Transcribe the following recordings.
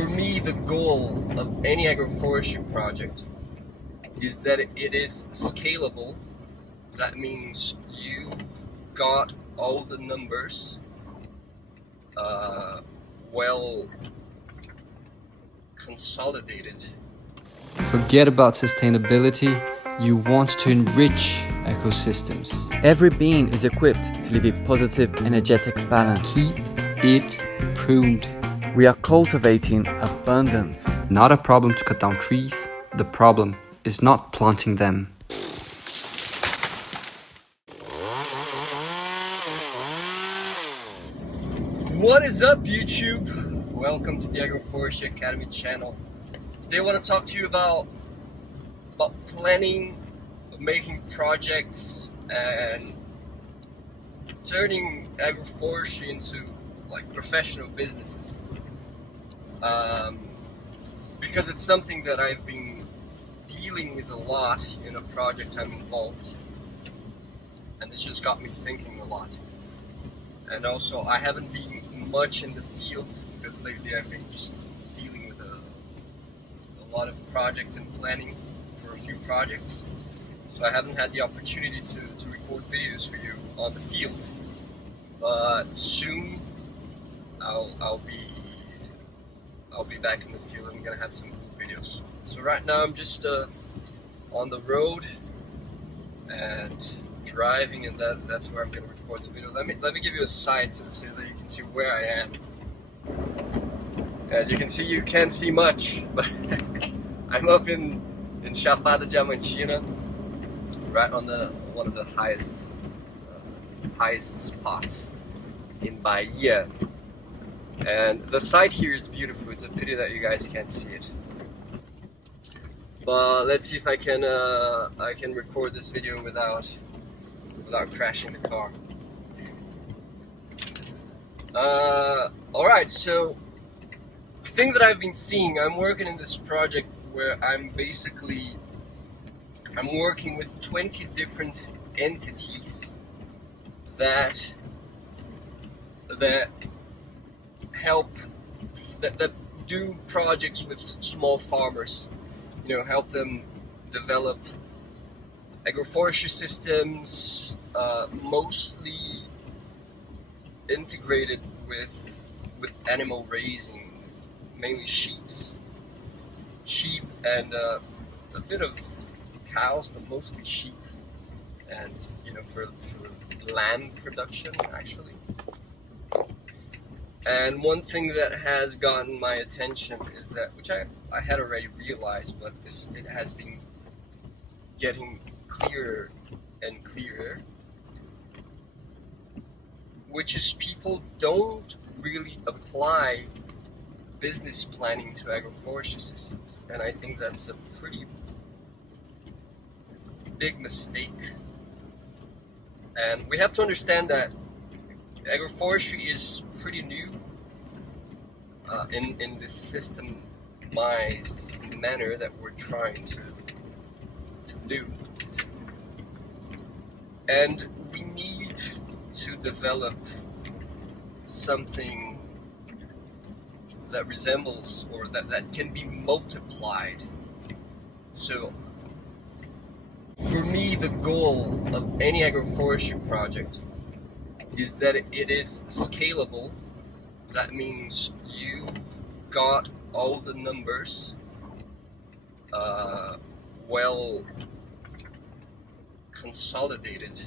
For me, the goal of any agroforestry project is that it is scalable. That means you've got all the numbers well consolidated. Forget about sustainability. You want to enrich ecosystems. Every being is equipped to live a positive, energetic balance. Keep it pruned. We are cultivating abundance. Not a problem to cut down trees. The problem is not planting them. What is up, YouTube? Welcome to the Agroforestry Academy channel. Today I want to talk to you about planning, making projects, and turning agroforestry into like professional businesses. Because it's something that I've been dealing with a lot in a project I'm involved, and it's just got me thinking a lot. And also, I haven't been much in the field because lately I've been just dealing with a lot of projects and planning for a few projects. So I haven't had the opportunity to record videos for you on the field. But soon I'll be back in the field and I'm gonna have some cool videos. So right now I'm just on the road and driving, and that's where I'm gonna record the video. Let me give you a sight so that you can see where I am. As you can see, you can't see much, but I'm up in Chapada Diamantina, right on one of the highest spots in Bahia. And the sight here is beautiful. It's a pity that you guys can't see it. But let's see if I can record this video without crashing the car. Alright, so the thing that I've been seeing, I'm working in this project where I'm working with 20 different entities that do projects with small farmers, help them develop agroforestry systems, mostly integrated with animal raising, mainly sheep and a bit of cows, but mostly sheep, and for land production actually. And one thing that has gotten my attention is that, which I had already realized, but it has been getting clearer and clearer, which is people don't really apply business planning to agroforestry systems. And I think that's a pretty big mistake. And we have to understand that agroforestry is pretty new in this systemized manner that we're trying to do. And we need to develop something that resembles, or that can be multiplied. So for me, the goal of any agroforestry project is that it is scalable. That means you've got all the numbers well consolidated,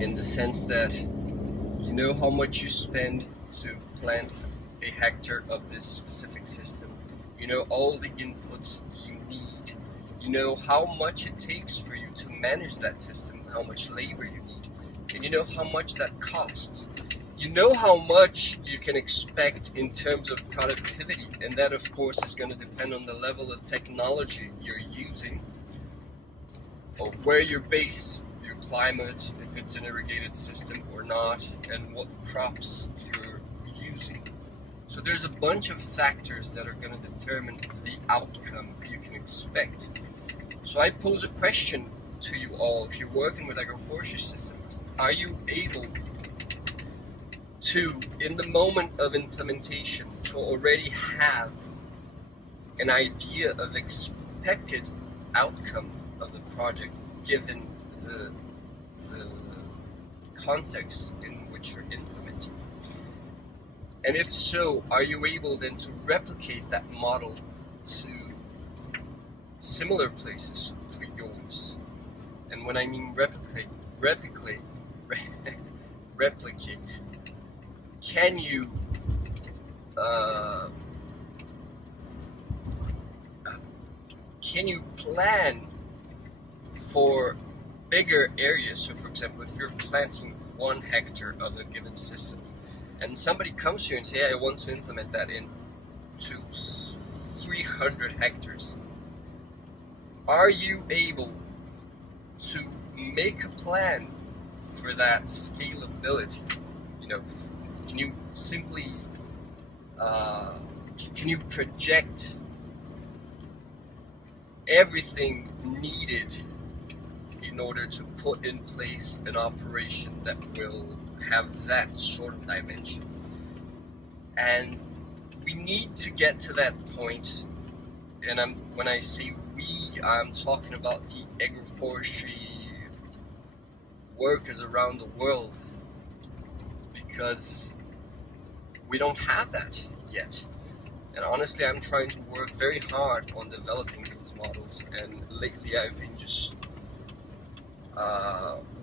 in the sense that you know how much you spend to plant a hectare of this specific system. You know all the inputs you need. You know how much it takes for you to manage that system, how much labor you need, and you know how much that costs. You know how much you can expect in terms of productivity, and that of course is going to depend on the level of technology you're using, or where you're based, your climate, if it's an irrigated system or not, and what crops you're using. So there's a bunch of factors that are going to determine the outcome you can expect. So I pose a question to you all. If you're working with agroforestry systems, are you able to, in the moment of implementation, to already have an idea of expected outcome of the project given the context in which you're implementing. And if so, are you able then to replicate that model to similar places to yours? And when I mean replicate, can you plan for bigger areas? So for example, if you're planting 1 hectare of a given system and somebody comes to you and say, hey, I want to implement that into 300 hectares, are you able to make a plan for that scalability? You know, can you simply can you project everything needed in order to put in place an operation that will have that sort of dimension? And we need to get to that point. And when I say we, I'm talking about the agroforestry workers around the world, because we don't have that yet. And honestly, I'm trying to work very hard on developing these models, and lately I've been just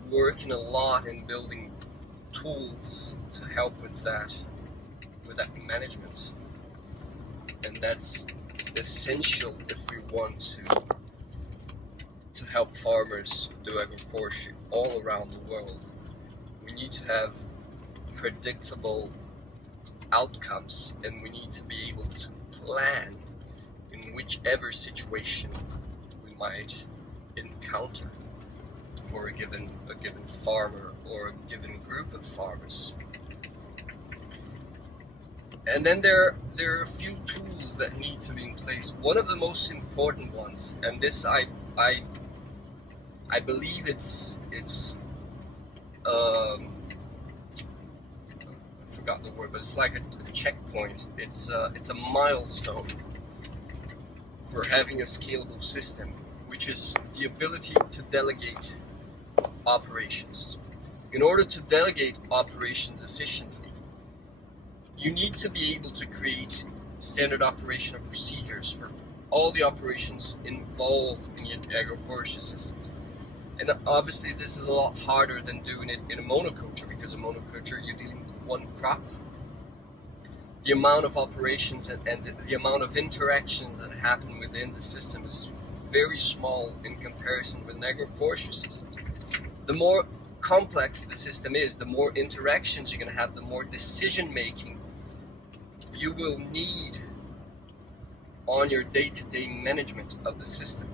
working a lot in building tools to help with that management. And that's essential if we want to help farmers do agroforestry all around the world. We need to have predictable outcomes, and we need to be able to plan in whichever situation we might encounter for a given farmer or a given group of farmers. And then there are a few tools that need to be in place. One of the most important ones, and this I believe it's I forgot the word, but it's like a checkpoint. It's a milestone for having a scalable system, which is the ability to delegate operations. In order to delegate operations efficiently, you need to be able to create standard operational procedures for all the operations involved in your agroforestry systems. And obviously this is a lot harder than doing it in a monoculture, because in monoculture you're dealing with one crop. The amount of operations and the amount of interactions that happen within the system is very small in comparison with an agroforestry system. The more complex the system is, the more interactions you're going to have, the more decision making you will need on your day-to-day management of the system.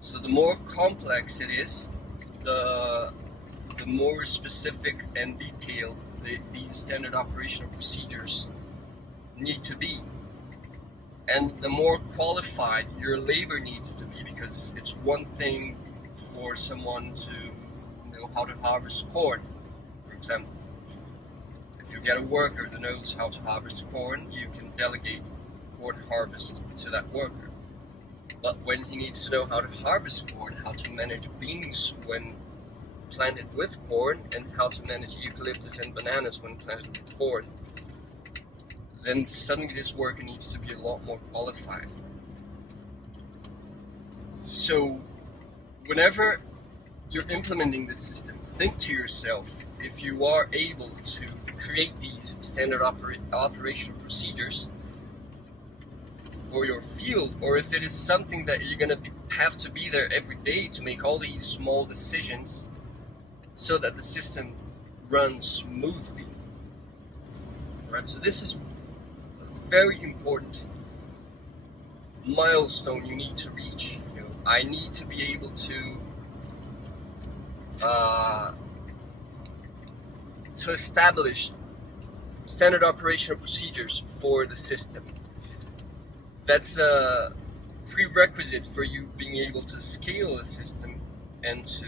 So the more complex it is, the more specific and detailed these standard operational procedures need to be. And the more qualified your labor needs to be, because it's one thing for someone to know how to harvest corn, for example. If you get a worker that knows how to harvest corn, you can delegate corn harvest to that worker. But when he needs to know how to harvest corn, how to manage beans when planted with corn, and how to manage eucalyptus and bananas when planted with corn, then suddenly this worker needs to be a lot more qualified. So whenever you're implementing this system, think to yourself, if you are able to create these standard operational procedures for your field, or if it is something that you're going to have to be there every day to make all these small decisions so that the system runs smoothly. Right? So this is a very important milestone you need to reach. You know, I need to be able to establish standard operational procedures for the system. That's a prerequisite for you being able to scale the system and to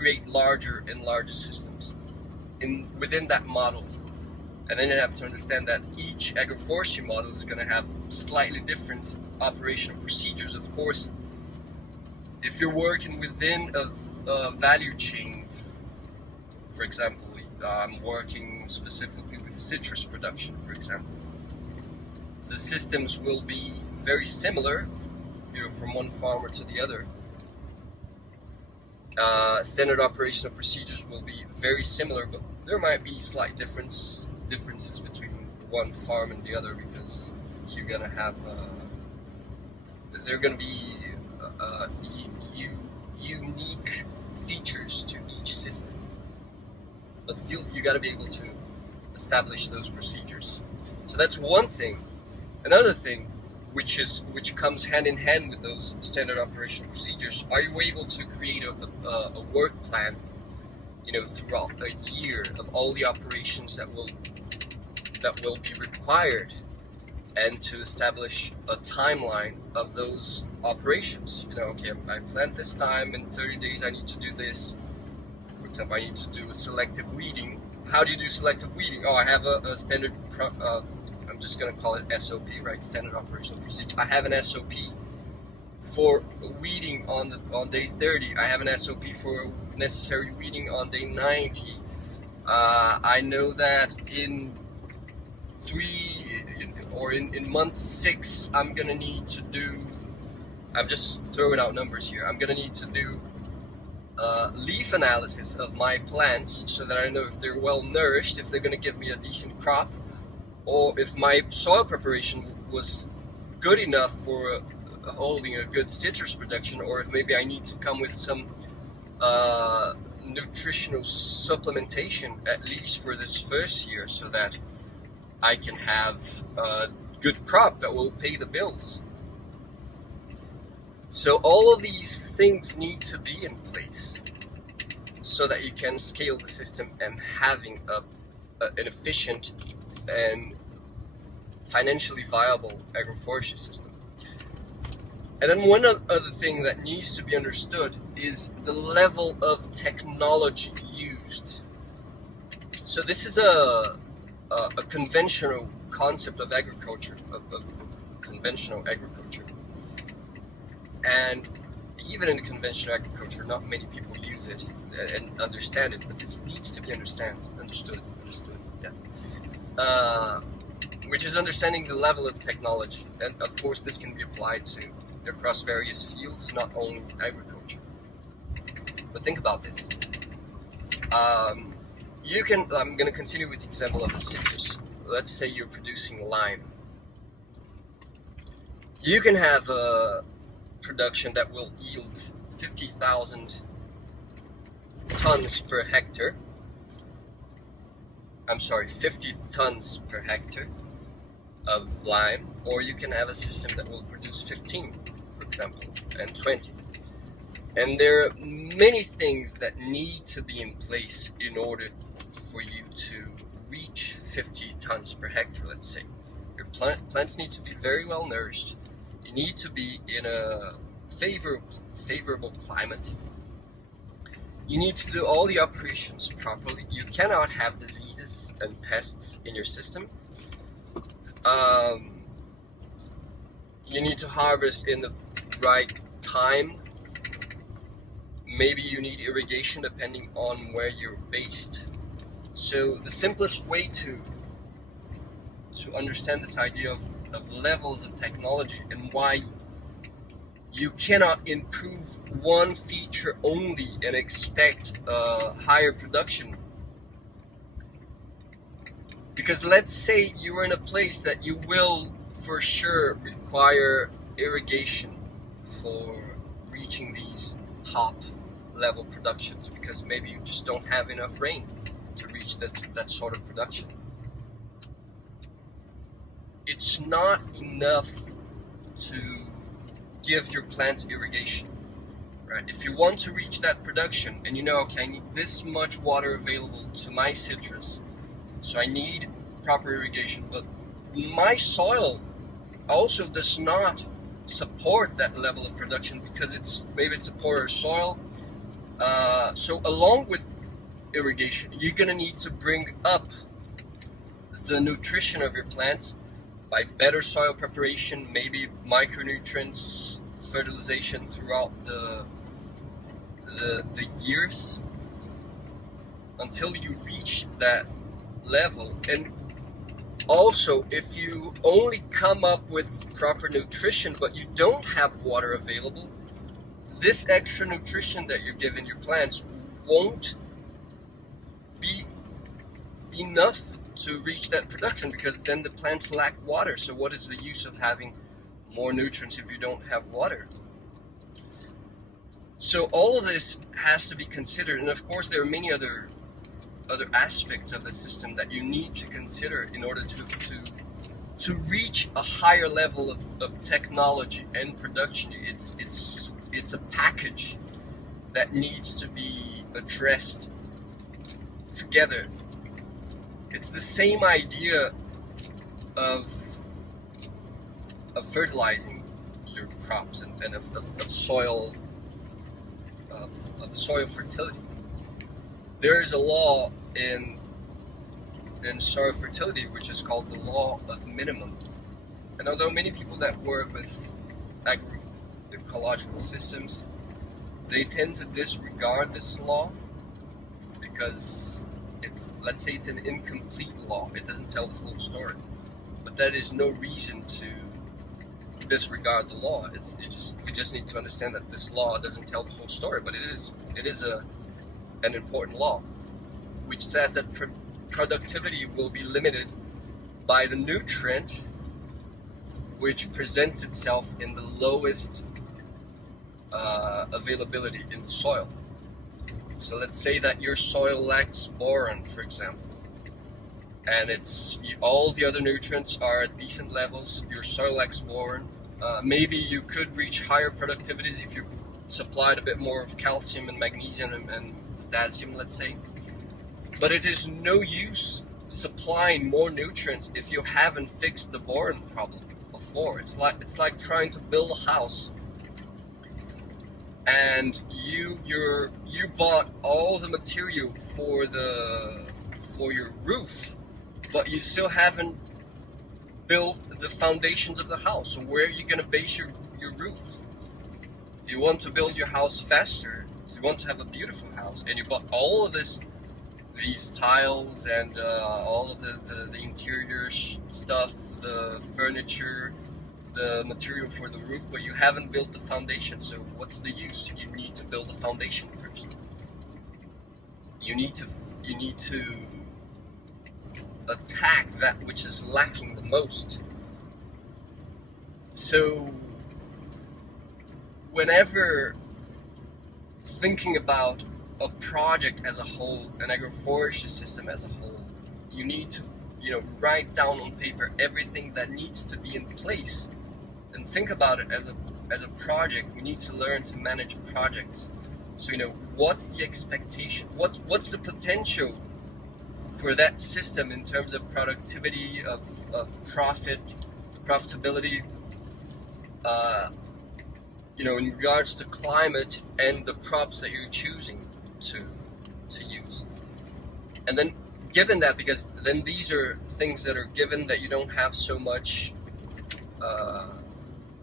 create larger and larger systems within that model. And then you have to understand that each agroforestry model is going to have slightly different operational procedures. Of course, if you're working within a value chain, for example, I'm working specifically with citrus production, for example, the systems will be very similar, from one farmer to the other. Standard operational procedures will be very similar, but there might be slight differences between one farm and the other, because you're gonna have there are gonna be unique features to each system. But still, you got to be able to establish those procedures. So that's one thing. Another thing, which comes hand in hand with those standard operational procedures, are you able to create a work plan, throughout a year of all the operations that will be required, and to establish a timeline of those operations. Okay, I planned this time, in 30 days I need to do this. For example, I need to do a selective weeding. How do you do selective weeding? Oh, I have a standard, I'm just going to call it SOP, right? Standard operational procedure. I have an SOP for weeding on day 30. I have an SOP for necessary weeding on day 90. I know that in month 6, I'm going to need to do, I'm just throwing out numbers here, I'm going to need to do leaf analysis of my plants, so that I know if they're well nourished, if they're going to give me a decent crop, or if my soil preparation was good enough for holding a good citrus production, or if maybe I need to come with some nutritional supplementation, at least for this first year, so that I can have a good crop that will pay the bills. So all of these things need to be in place so that you can scale the system and having an efficient and financially viable agroforestry system. And then one other thing that needs to be understood is the level of technology used. So this is a conventional concept of agriculture, of conventional agriculture. And even in conventional agriculture, not many people use it and understand it, but this needs to be understood. Yeah. Which is understanding the level of technology, and of course this can be applied to across various fields, not only agriculture. But think about this. I'm going to continue with the example of the citrus. Let's say you're producing lime. You can have a production that will yield 50,000 tons per hectare. 50 tons per hectare of lime, or you can have a system that will produce 15, for example, and 20. And there are many things that need to be in place in order for you to reach 50 tons per hectare, let's say. Your plants need to be very well nourished. You need to be in a favorable climate. You need to do all the operations properly. You cannot have diseases and pests in your system. You need to harvest in the right time. Maybe you need irrigation depending on where you're based. So the simplest way to understand this idea of levels of technology and why you cannot improve one feature only and expect a higher production. Because let's say you are in a place that you will for sure require irrigation for reaching these top level productions, because maybe you just don't have enough rain to reach that sort of production. It's not enough to give your plants irrigation, right? If you want to reach that production and okay, I need this much water available to my citrus, so I need proper irrigation, but my soil also does not support that level of production because maybe it's a poorer soil, So along with irrigation, you're gonna need to bring up the nutrition of your plants by better soil preparation, maybe micronutrients, fertilization throughout the years until you reach that level. And also, if you only come up with proper nutrition but you don't have water available, this extra nutrition that you're giving your plants won't be enough to reach that production, because then the plants lack water. So what is the use of having more nutrients if you don't have water? So all of this has to be considered, and of course there are many other aspects of the system that you need to consider in order to reach a higher level of technology and production. It's a package that needs to be addressed together. It's the same idea of fertilizing your crops and of soil fertility. There is a law in soil fertility which is called the law of minimum. And although many people that work with agroecological systems, they tend to disregard this law because let's say it's an incomplete law. It doesn't tell the whole story. But that is no reason to disregard the law. We just need to understand that this law doesn't tell the whole story, but it is an important law, which says that productivity will be limited by the nutrient which presents itself in the lowest availability in the soil. So let's say that your soil lacks boron, for example, and all the other nutrients are at decent levels. Your soil lacks boron. Maybe you could reach higher productivities if you supplied a bit more of calcium and magnesium and potassium, let's say. But it is no use supplying more nutrients if you haven't fixed the boron problem before. It's like trying to build a house, and you bought all the material for your roof, but you still haven't built the foundations of the house. So where are you going to base your roof? You want to build your house faster, you want to have a beautiful house, and you bought all of these tiles and all of the interior stuff, the furniture, the material for the roof, but you haven't built the foundation. So what's the use? You need to build the foundation first. You need to attack that which is lacking the most. So whenever thinking about a project as a whole, an agroforestry system as a whole, you need to write down on paper everything that needs to be in place, and think about it as a project. We need to learn to manage projects. So what's the expectation, what's the potential for that system in terms of productivity, of profitability, in regards to climate and the crops that you're choosing to use. And then given that, because then these are things that are given that you don't have so much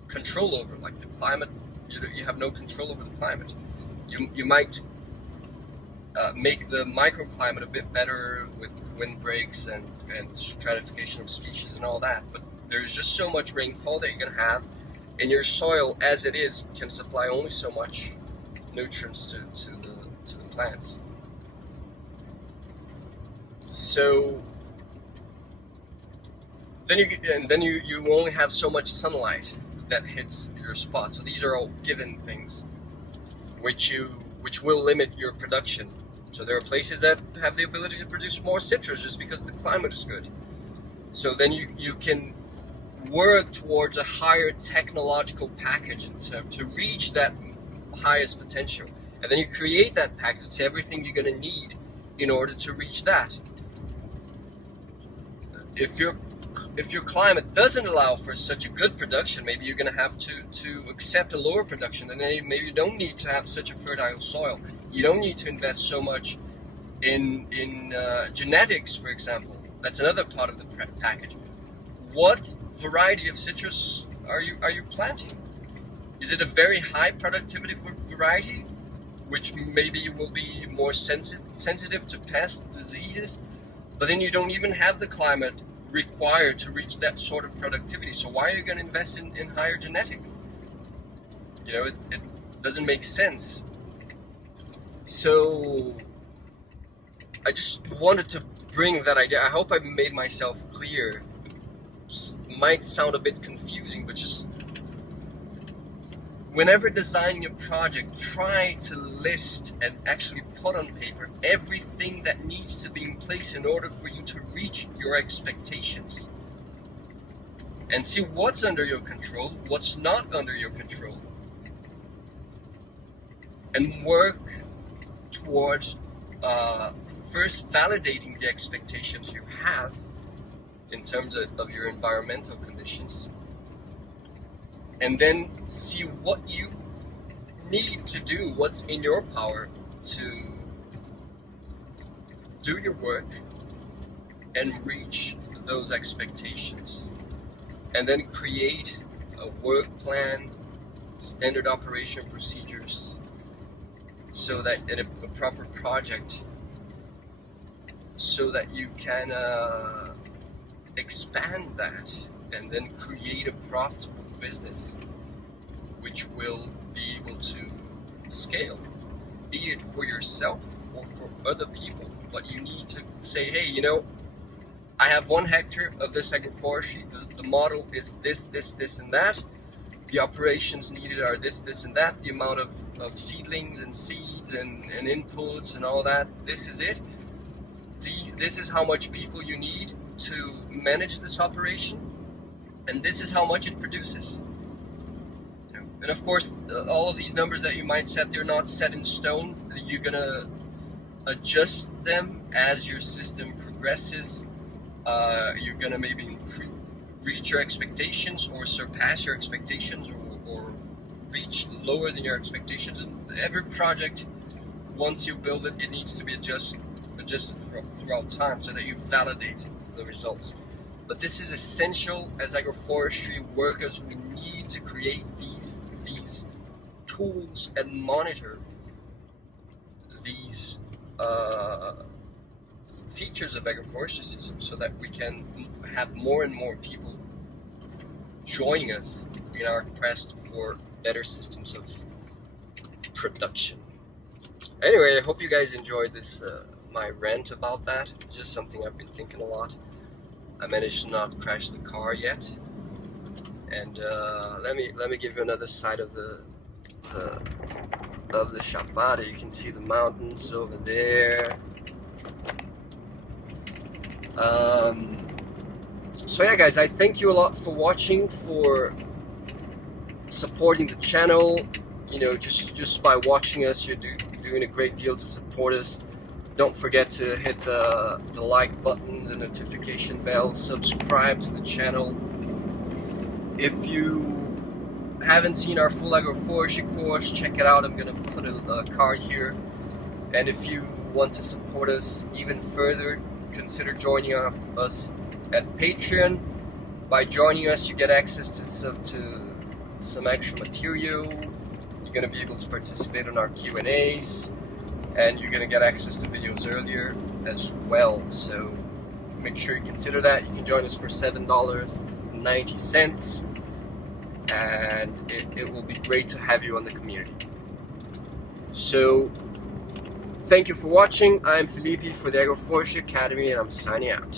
control over, like the climate. You have no control over the climate. You might make the microclimate a bit better with windbreaks and stratification of species and all that, but there's just so much rainfall that you're going to have, and your soil as it is can supply only so much nutrients to the plants. So then you only have so much sunlight that hits your spot. So these are all given things which will limit your production. So there are places that have the ability to produce more citrus just because the climate is good. So then you can work towards a higher technological package to reach that highest potential. And then you create that package. It's everything you're going to need in order to reach that. If your if your climate doesn't allow for such a good production, maybe you're going to have to accept a lower production, and then maybe you don't need to have such a fertile soil. You don't need to invest so much in genetics, for example. That's another part of the package. What variety of citrus are you planting? Is it a very high productivity variety, which maybe will be more sensitive to pest diseases, but then you don't even have the climate required to reach that sort of productivity? So why are you going to invest in higher genetics? You know, it doesn't make sense. So I just wanted to bring that idea. I hope I made myself clear. Might sound a bit confusing, but just whenever designing a project, try to list and actually put on paper everything that needs to be in place in order for you to reach your expectations. And see what's under your control, what's not under your control. And work towards first validating the expectations you have in terms of your environmental conditions. And then see what you need to do, what's in your power to do your work and reach those expectations. And then create a work plan, standard operation procedures, so that in a proper project, so that you can expand that and then create a profitable business which will be able to scale, be it for yourself or for other people. But you need to say, hey, you know, I have 1 hectare of this agroforestry, the model is this, and that. The operations needed are this, and that. The amount of seedlings and seeds and inputs and all that, this is it. This is how much people you need to manage this operation, and this is how much it produces. You know, and of course, all of these numbers that you might set, they're not set in stone. You're gonna adjust them as your system progresses. You're gonna maybe reach your expectations or surpass your expectations, or reach lower than your expectations. And every project, once you build it, it needs to be adjusted throughout time so that you validate the results. But this is essential. As agroforestry workers, we need to create these tools and monitor these features of agroforestry systems so that we can have more and more people joining us in our quest for better systems of production. Anyway, I hope you guys enjoyed this my rant about that. It's just something I've been thinking a lot. I managed to not crash the car yet, and let me give you another side of the Chapada. You can see the mountains over there. So yeah, guys, I thank you a lot for watching, for supporting the channel. You know, just by watching us, you're doing a great deal to support us. Don't forget to hit the like button, the notification bell, subscribe to the channel. If you haven't seen our full agroforestry course, check it out. I'm gonna put a card here. And if you want to support us even further, consider joining us at Patreon. By joining us, you get access to some extra material. You're gonna be able to participate in our Q&As. And you're going to get access to videos earlier as well. So make sure you consider that. You can join us for $7.90, and it will be great to have you on the community. So thank you for watching. I'm Felipe for the Agroforestry Academy, and I'm signing out.